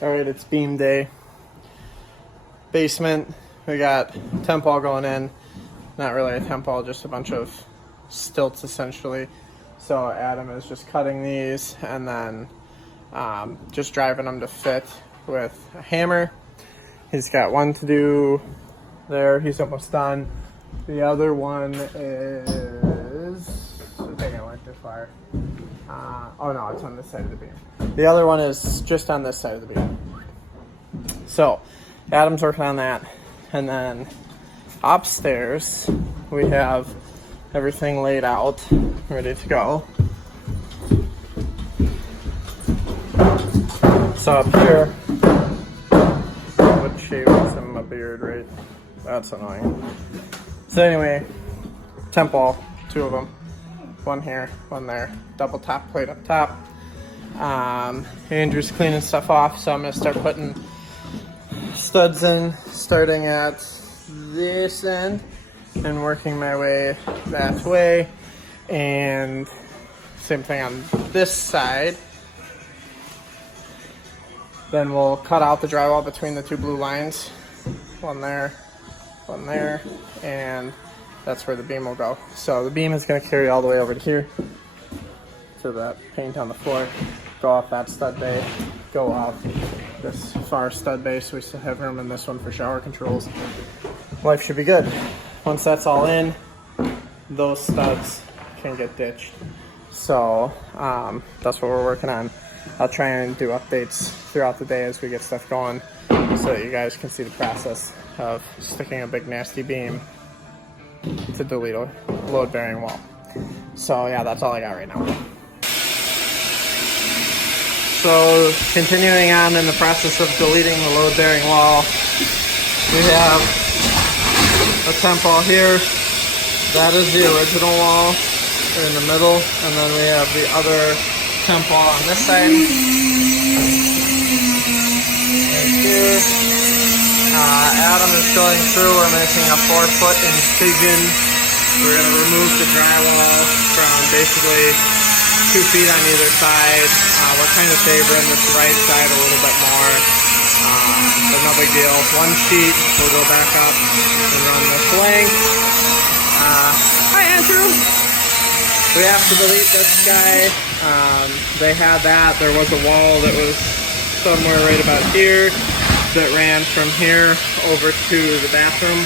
All right, it's beam day. Basement, we got temp wall going in. Not really a temp wall, just a bunch of stilts essentially. So Adam is just cutting these and then just driving them to fit with a hammer. He's got one to do there. He's almost done. The other one is, I think I went too far. Oh no, it's on this side of the beam. The other one is just on this side of the beam. So Adam's working on that. And then upstairs we have everything laid out, ready to go. So up here, would shave some of my beard, right? That's annoying. So anyway, temp wall, 2 of them. One here, one there. Double top plate up top. Andrew's cleaning stuff off, so I'm gonna start putting studs in, starting at this end and working my way that way. And same thing on this side. Then we'll cut out the drywall between the 2 blue lines. One there, and that's where the beam will go. So the beam is going to carry all the way over to here, to that paint on the floor, go off that stud bay, go out this far stud bay, so we still have room in this one for shower controls. Life should be good. Once that's all in, those studs can get ditched. So that's what we're working on. I'll try and do updates throughout the day as we get stuff going, so that you guys can see the process of sticking a big nasty beam to delete a load bearing wall. So yeah, that's all I got right now. So continuing on in the process of deleting the load bearing wall, we have a temp wall here. That is the original wall in the middle, and then we have the other temp wall on this side. Right here. Adam is going through. We're making a 4-foot incision. We're going to remove the drywall from basically 2 feet on either side. We're kind of favoring this right side a little bit more, but no big deal. 1 sheet, we'll go back up and run this length. Hi Andrew! We have to delete this guy. They had that. There was a wall that was somewhere right about here that ran from here over to the bathroom.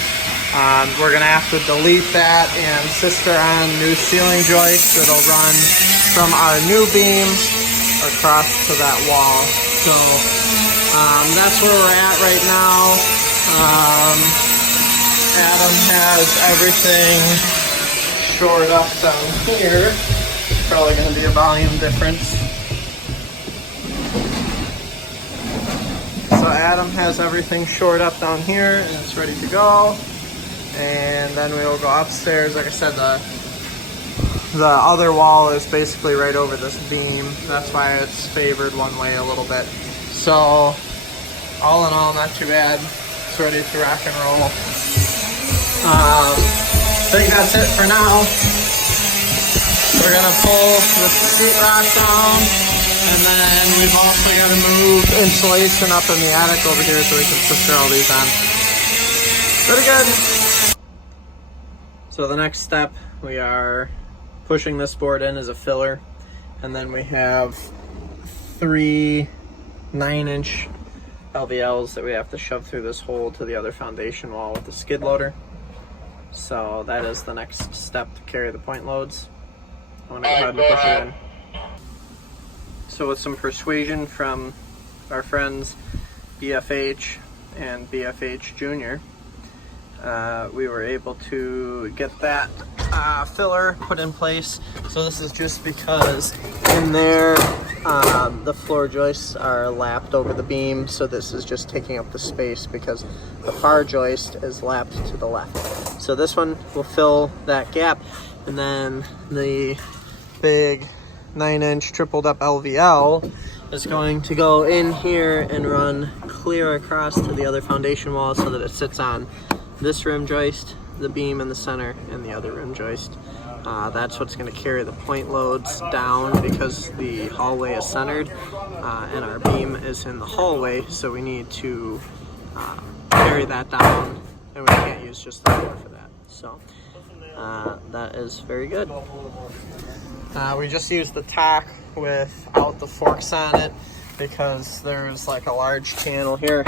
We're going to have to delete that and sister on new ceiling joist that'll run from our new beam across to that wall. So that's where we're at right now. Adam has everything shored up down here. Probably going to be a volume difference. So Adam has everything shored up down here and it's ready to go. And then we will go upstairs. Like I said, the other wall is basically right over this beam. That's why it's favored one way a little bit. So all in all, not too bad. It's ready to rock and roll. I think that's it for now. We're gonna pull the sheetrock down, and then we've also got to move insulation up in the attic over here so we can sister all these on. Pretty good. So the next step, we are pushing this board in as a filler, and then we have 3 9-inch LVLs that we have to shove through this hole to the other foundation wall with the skid loader. So that is the next step to carry the point loads. I'm gonna go ahead and push it in. So with some persuasion from our friends BFH and BFH Jr., we were able to get that filler put in place. So this is just because in there the floor joists are lapped over the beam, so this is just taking up the space because the far joist is lapped to the left. So this one will fill that gap, and then the big 9-inch tripled up LVL is going to go in here and run clear across to the other foundation wall so that it sits on this rim joist, the beam in the center, and the other rim joist. That's what's going to carry the point loads down because the hallway is centered and our beam is in the hallway, so we need to carry that down, and we can't use just the floor for that. So that is very good. We just used the tack without the forks on it because there's like a large channel here,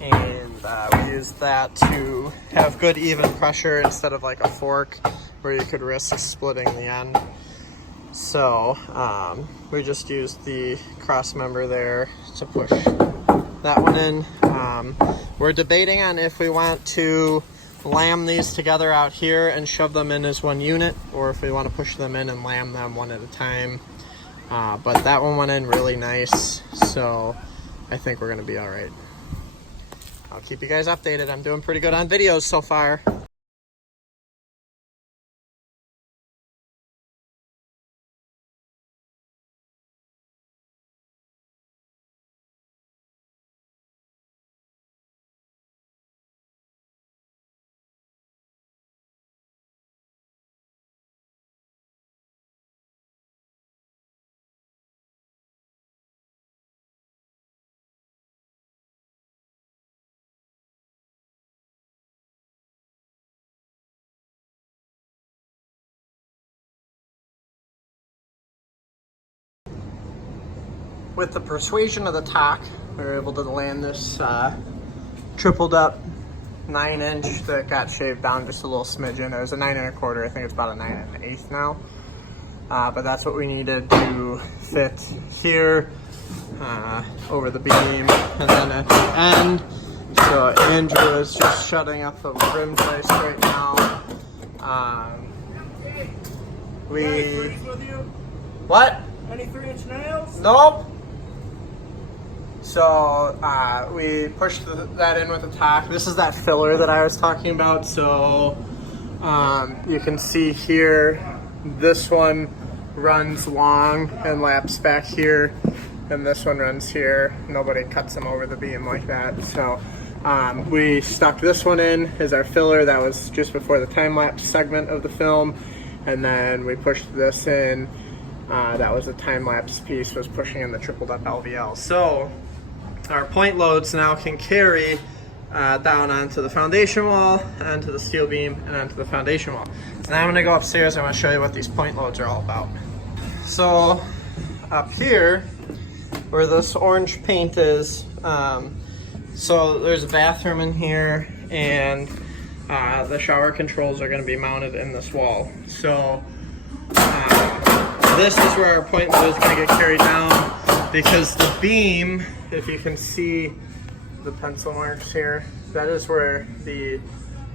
and we used that to have good even pressure instead of like a fork where you could risk splitting the end. So we just used the cross member there to push that one in. We're debating on if we want to lam these together out here and shove them in as one unit, or if we want to push them in and lam them one at a time. But that one went in really nice, so I think we're gonna be all right. I'll keep you guys updated. I'm doing pretty good on videos so far. With the persuasion of the tack, we were able to land this tripled up 9-inch that got shaved down just a little smidgen. It was a 9 1/4. I think it's about a 9 1/8 now. But that's what we needed to fit here over the beam, and then at the end. So Andrew is just shutting up the rim joist right now. What? Any 3-inch nails? Nope. So we pushed that in with the tack. This is that filler that I was talking about. So you can see here, this one runs long and laps back here, and this one runs here. Nobody cuts them over the beam like that. So we stuck this one in as our filler. That was just before the time-lapse segment of the film. And then we pushed this in. That was a time-lapse piece, was pushing in the tripled up LVL. So our point loads now can carry down onto the foundation wall, onto the steel beam, and onto the foundation wall. So now I'm gonna go upstairs. I wanna show you what these point loads are all about. So up here, where this orange paint is, so there's a bathroom in here, and the shower controls are gonna be mounted in this wall. So this is where our point load is going to get carried down, because the beam, if you can see the pencil marks here, that is where the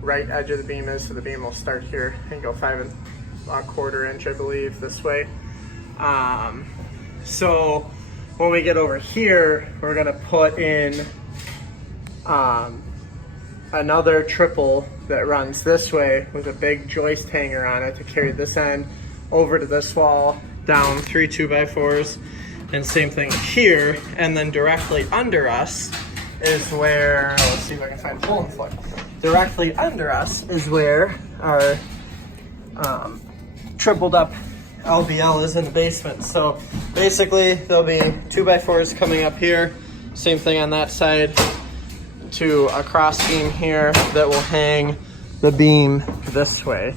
right edge of the beam is. So the beam will start here and go 5 1/4 inch, I believe, this way. So when we get over here, we're going to put in another triple that runs this way with a big joist hanger on it to carry this end over to this wall, down 3 2x4s, and same thing here. And then directly under us is where, let's see if I can find a hole in the floor. Directly under us is where our tripled up LVL is in the basement. So basically there'll be 2x4s coming up here, same thing on that side, to a cross beam here that will hang the beam this way.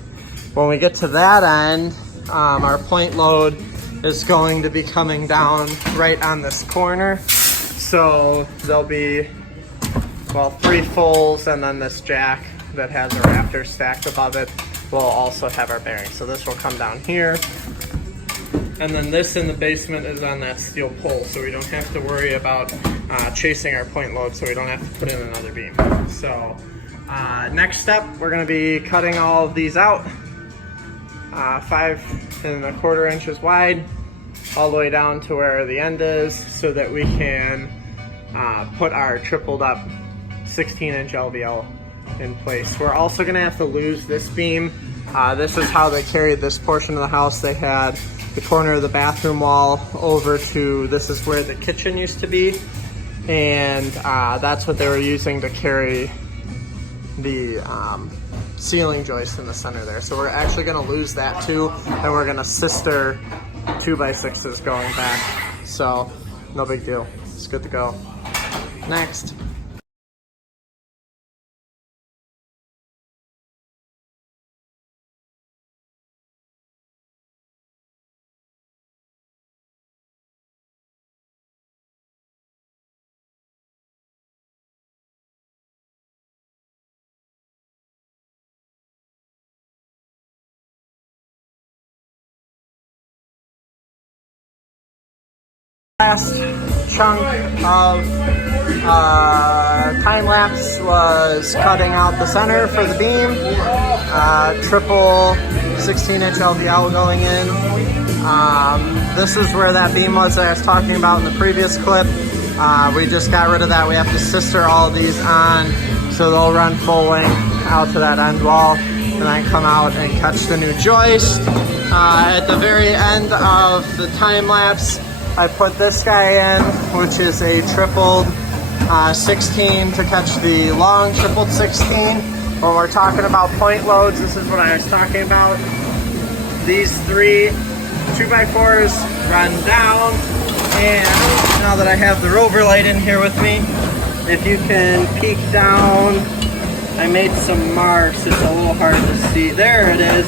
When we get to that end, our point load is going to be coming down right on this corner. So there'll be, well, 3 fulls, and then this jack that has a Raptor stacked above it will also have our bearing. So this will come down here. And then this in the basement is on that steel pole, so we don't have to worry about chasing our point load, so we don't have to put in another beam. So next step, we're gonna be cutting all of these out. 5 1/4 inches wide, all the way down to where the end is, so that we can put our tripled up 16-inch LVL in place. We're also gonna have to lose this beam. This is how they carried this portion of the house. They had the corner of the bathroom wall over to, this is where the kitchen used to be, and that's what they were using to carry the ceiling joist in the center there. So we're actually gonna lose that too, and we're gonna sister 2x6s going back. So no big deal, it's good to go. Next. Last chunk of time lapse was cutting out the center for the beam. Triple 16-inch LVL going in. This is where that beam was that I was talking about in the previous clip. We just got rid of that. We have to sister all of these on so they'll run full length out to that end wall and then come out and catch the new joist. At the very end of the time lapse, I put this guy in, which is a tripled 16 to catch the long tripled 16. When we're talking about point loads, this is what I was talking about. These 3 2x4s run down, and now that I have the rover light in here with me, if you can peek down, I made some marks. It's a little hard to see. There it is.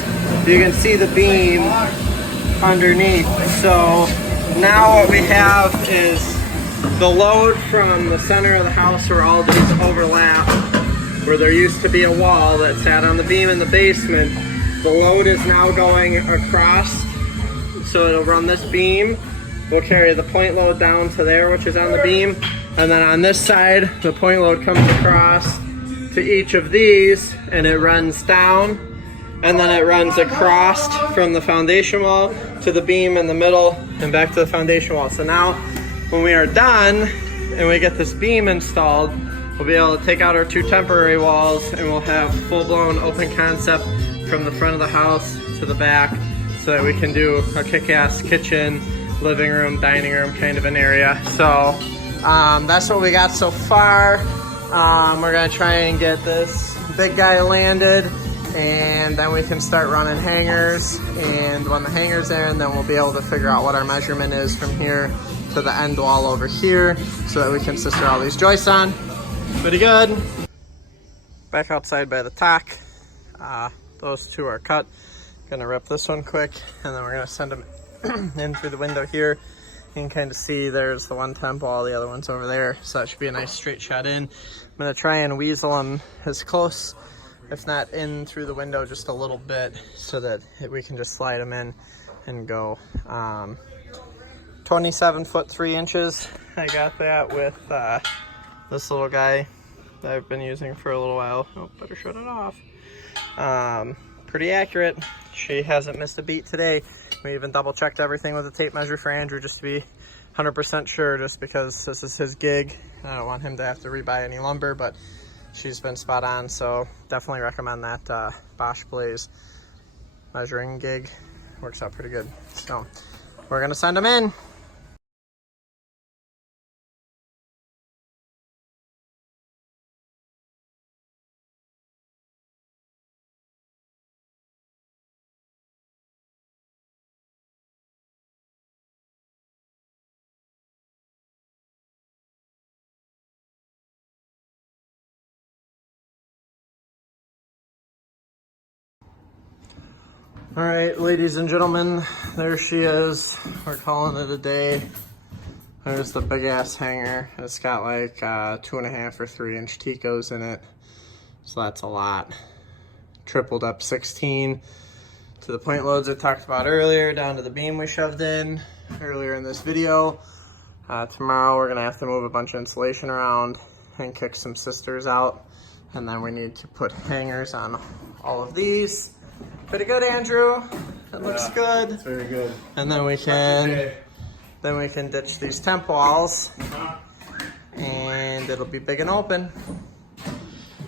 You can see the beam underneath. So now what we have is the load from the center of the house where all these overlap, where there used to be a wall that sat on the beam in the basement. The load is now going across, so it'll run this beam. We'll carry the point load down to there, which is on the beam. And then on this side, the point load comes across to each of these, and it runs down. And then it runs across from the foundation wall to the beam in the middle and back to the foundation wall. So now when we are done and we get this beam installed, we'll be able to take out our 2 temporary walls and we'll have full-blown open concept from the front of the house to the back so that we can do a kick-ass kitchen, living room, dining room kind of an area. So that's what we got so far. We're gonna try and get this big guy landed, and then we can start running hangers, and when the hanger's in, then we'll be able to figure out what our measurement is from here to the end wall over here so that we can sister all these joists on. Pretty good. Back outside by the tack. Those 2 are cut. Gonna rip this one quick, and then we're gonna send them in through the window here. You can kind of see there's the one temp wall, the other one's over there, so that should be a nice straight shot in. I'm gonna try and weasel them as close, if not in through the window, just a little bit so that we can just slide them in and go. 27 foot 3 inches. I got that with this little guy that I've been using for a little while. Oh, better shut it off. Pretty accurate. She hasn't missed a beat today. We even double checked everything with a tape measure for Andrew just to be 100% sure, just because this is his gig. I don't want him to have to rebuy any lumber, but she's been spot on, so definitely recommend that Bosch Blaze measuring gig. Works out pretty good. So we're gonna send them in. All right, ladies and gentlemen, there she is. We're calling it a day. There's the big ass hanger. It's got like 2.5 or 3 inch Ticos in it. So that's a lot. Tripled up 16 to the point loads I talked about earlier, down to the beam we shoved in earlier in this video. Tomorrow we're gonna have to move a bunch of insulation around and kick some sisters out. And then we need to put hangers on all of these. Pretty good, Andrew. It looks good. It's very good. And then we can ditch these temp walls, and it'll be big and open.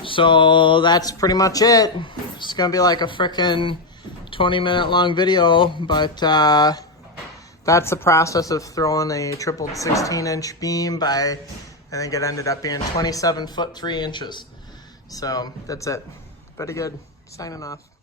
So that's pretty much it. It's gonna be like a frickin' 20-minute long video, but that's the process of throwing a tripled 16-inch beam by, I think it ended up being 27 foot 3 inches. So that's it. Pretty good. signing off.